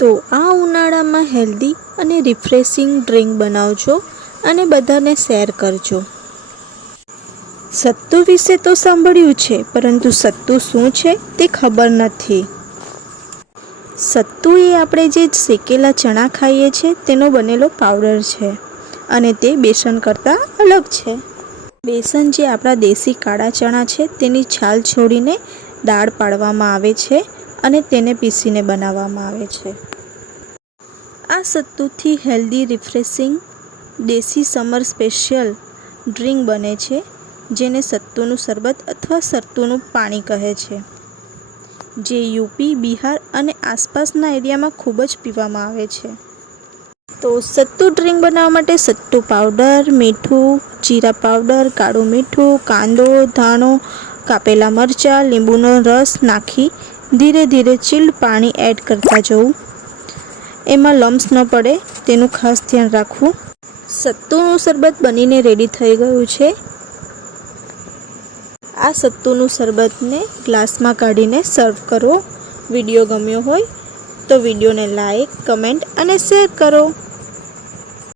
તો આ ઉનાળામાં હેલ્ધી અને રિફ્રેશિંગ ડ્રિંક બનાવજો અને બધાને શેર કરજો। સત્તુ વિશે તો સાંભળ્યું છે, પરંતુ સત્તુ શું છે તે ખબર નથી। સત્તુ એ આપણે જે શેકેલા ચણા ખાઈએ છીએ તેનો બનેલો પાવડર છે અને તે બેસન કરતાં અલગ છે। બેસન જે આપણા દેશી કાળા ચણા છે તેની છાલ છોડીને દાળ પાડવામાં આવે છે અને તેને પીસીને બનાવવામાં આવે છે। આ સત્તુથી હેલ્ધી રિફ્રેશિંગ દેશી સમર સ્પેશિયલ ડ્રિંક બને છે, જેને સત્તુનું શરબત અથવા સત્તુનું પાણી કહે છે, જે યુપી, બિહાર અને આસપાસના એરિયામાં ખૂબ જ પીવામાં આવે છે। તો સત્તુ ડ્રિંક બનાવવા માટે સત્તુ પાવડર, મીઠું, જીરા પાવડર, કાળું મીઠું, કાંદો, ધાણો, કાપેલા મરચાં, લીંબુનો રસ નાખી ધીરે ધીરે ચિલ્ડ પાણી એડ કરતા જવું। એમાં લમ્સ ન પડે તેનું ખાસ ધ્યાન રાખવું। સત્તુનું શરબત બનીને રેડી થઈ ગયું છે। આ સત્તુનું શરબતને ગ્લાસમાં કાઢીને સર્વ કરો। વિડીયો ગમ્યો હોય તો વિડીયોને લાઈક, કમેન્ટ અને શેર કરો।